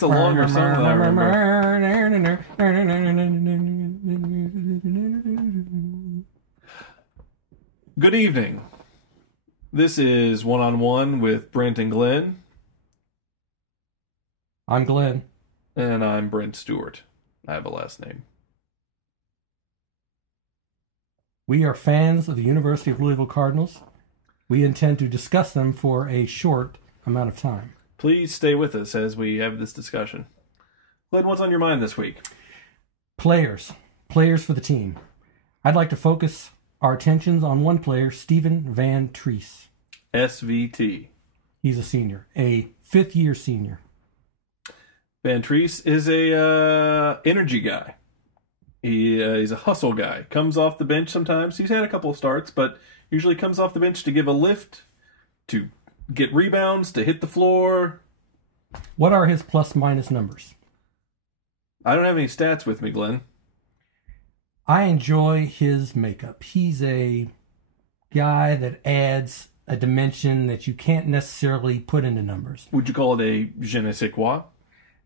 It's a longer song than I remember. Good evening. This is One-on-One with Brent and Glen. I'm Glen. And I'm Brent Stewart. I have a last name. We are fans of the University of Louisville Cardinals. We intend to discuss them for a short amount of time. Please stay with us as we have this discussion. Glen, what's on your mind this week? Players. Players for the team. I'd like to focus our attentions on one player, Stephan Van Treese. SVT. He's a senior, a fifth-year senior. Van Treese is a energy guy. He's a hustle guy. Comes off the bench sometimes. He's had a couple of starts, but usually comes off the bench to give a lift, to get rebounds, to hit the floor. What are his plus-minus numbers? I don't have any stats with me, Glenn. I enjoy his makeup. He's a guy that adds a dimension that you can't necessarily put into numbers. Would you call it a je ne sais quoi?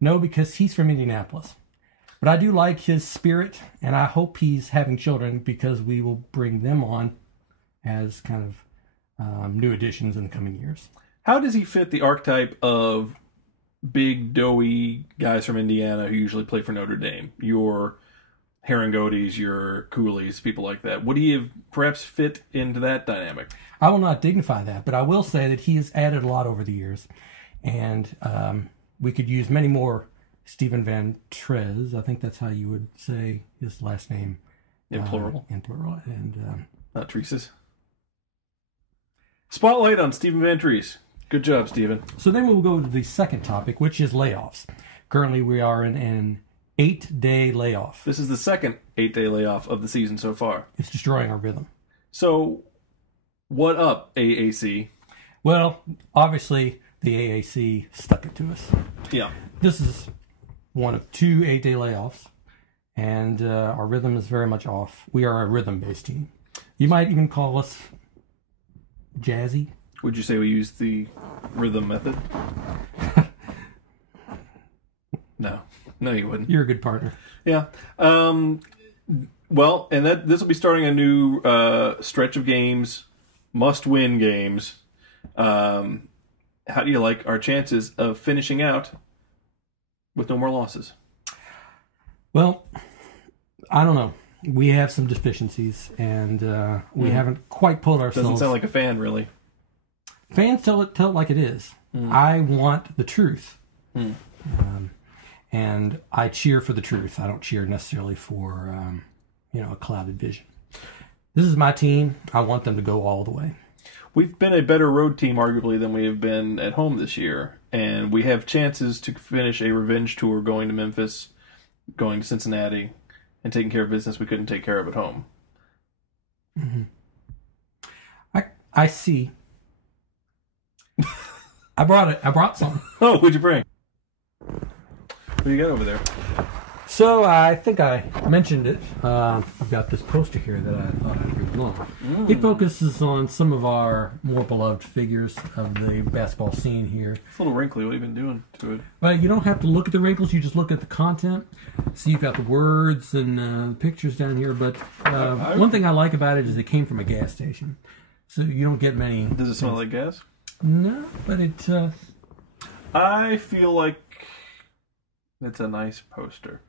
No, because he's from Indianapolis. But I do like his spirit, and I hope he's having children because we will bring them on as kind of new additions in the coming years. How does he fit the archetype of big, doughy guys from Indiana who usually play for Notre Dame? Your Harangotis, your Coolies, people like that. Would he have perhaps fit into that dynamic? I will not dignify that, but I will say that he has added a lot over the years. And we could use many more Stephan Van Treese. I think that's how you would say his last name. In plural? In plural. And not Treeses. Spotlight on Stephan Van Treese. Good job, Stephen. So then we'll go to the second topic, which is layoffs. Currently, we are in an 8-day layoff. This is the second 8-day layoff of the season so far. It's destroying our rhythm. So, what up, AAC? Well, obviously, the AAC stuck it to us. Yeah. This is one of 2 8-day layoffs, and our rhythm is very much off. We are a rhythm-based team. You might even call us jazzy. Would you say we use the rhythm method? No. No, you wouldn't. You're a good partner. Yeah. Well, and this will be starting a new stretch of games, must-win games. How do you like our chances of finishing out with no more losses? Well, I don't know. We have some deficiencies, and we haven't quite pulled ourselves. Doesn't sound like a fan, really. Fans tell it like it is. I want the truth. And I cheer for the truth. I don't cheer necessarily for, a clouded vision. This is my team. I want them to go all the way. We've been a better road team, arguably, than we have been at home this year. And we have chances to finish a revenge tour going to Memphis, going to Cincinnati, and taking care of business we couldn't take care of at home. Mm-hmm. I see. I brought something. Oh, what'd you bring? What do you got over there? So I think I mentioned it. I've got this poster here that I thought I'd read along. It focuses on some of our more beloved figures of the basketball scene here. It's a little wrinkly. What have you been doing to it? But you don't have to look at the wrinkles. You just look at the content. See, you've got the words and the pictures down here. But one thing I like about it is it came from a gas station. So you don't get many... Does it smell like gas? No, but it... I feel like it's a nice poster.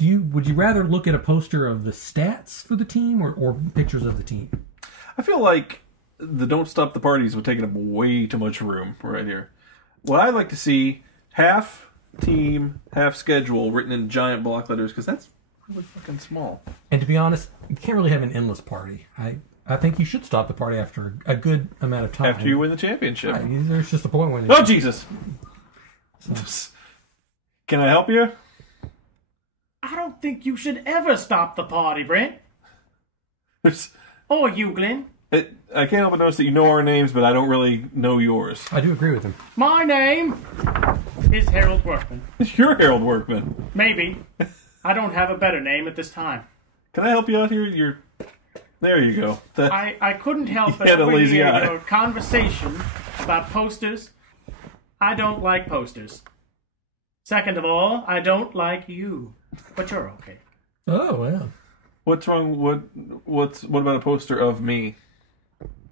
Would you rather look at a poster of the stats for the team or pictures of the team? I feel like the Don't Stop the Parties would take up way too much room right here. What I'd like to see, half team, half schedule written in giant block letters, because that's really fucking small. And to be honest, you can't really have an endless party. I think you should stop the party after a good amount of time. After you win the championship. There's just a point when... Oh, Jesus! So. Can I help you? I don't think you should ever stop the party, Brent. Or you, Glenn. I can't help but notice that you know our names, but I don't really know yours. I do agree with him. My name is Harold Workman. You're Harold Workman. Maybe. I don't have a better name at this time. Can I help you out here? There you go. I couldn't help but had a lazy overhear eye. your conversation about posters. I don't like posters. Second of all, I don't like you. But you're okay. Oh, yeah. What's wrong? What about a poster of me?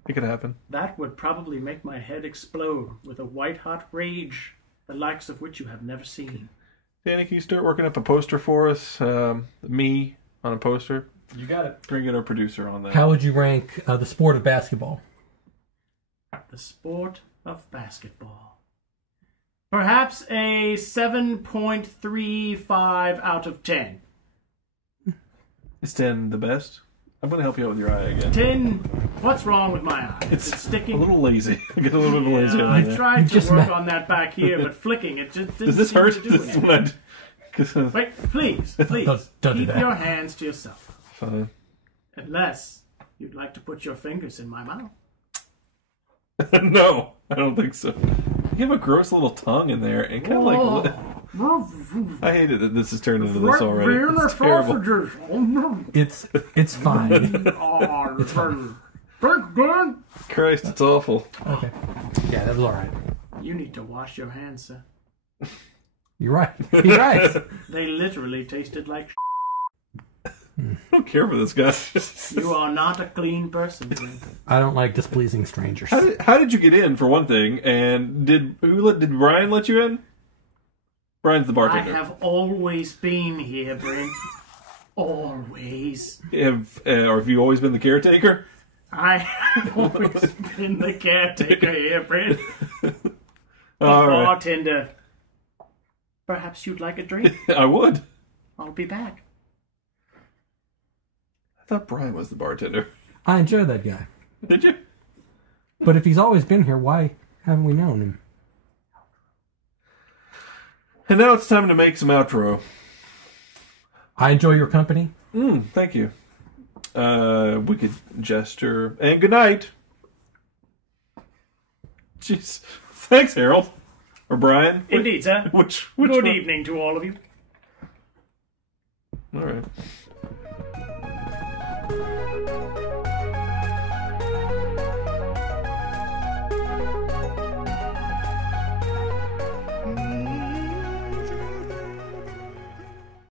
It could happen. That would probably make my head explode with a white-hot rage, the likes of which you have never seen. Danny, can you start working up a poster for us? Me on a poster. You got it. Bring in our producer on that. How would you rank the sport of basketball? The sport of basketball. Perhaps a 7.35 out of 10. Is 10 the best? I'm going to help you out with your eye again. 10. What's wrong with my eye? It's A sticking. little lazy. I get a little bit lazy on I that. tried to just work met- on that back here, but flicking it just didn't Does this seem hurt? to do This is anything. what Wait, please. Don't do Keep that. your hands to yourself. Fine. Unless you'd like to put your fingers in my mouth. No, I don't think so. You have a gross little tongue in there, and kind of like. I hate it that this has turned into this already. It's terrible. It's fine. Christ, it's awful. Okay. Yeah, that was all right. You need to wash your hands, sir. You're right. You're right. They literally tasted like I don't care for this guy. You are not a clean person, Glen. I don't like displeasing strangers. How did you get in, for one thing? And did Brian let you in? Brian's the I bartender. have always been here, Brent. Always. Or have you always been the caretaker? I have always been the caretaker here, Brent. All right. Bartender. Perhaps you'd like a drink? I would. I'll be back. I thought Brian was the bartender. I enjoy that guy. Did you? But if he's always been here, why haven't we known him? And now it's time to make some outro. I enjoy your company. Thank you. Wicked gesture. And good night. Jeez. Thanks, Harold. Or Brian. Indeed, sir. Which Good one? evening to all of you. All right.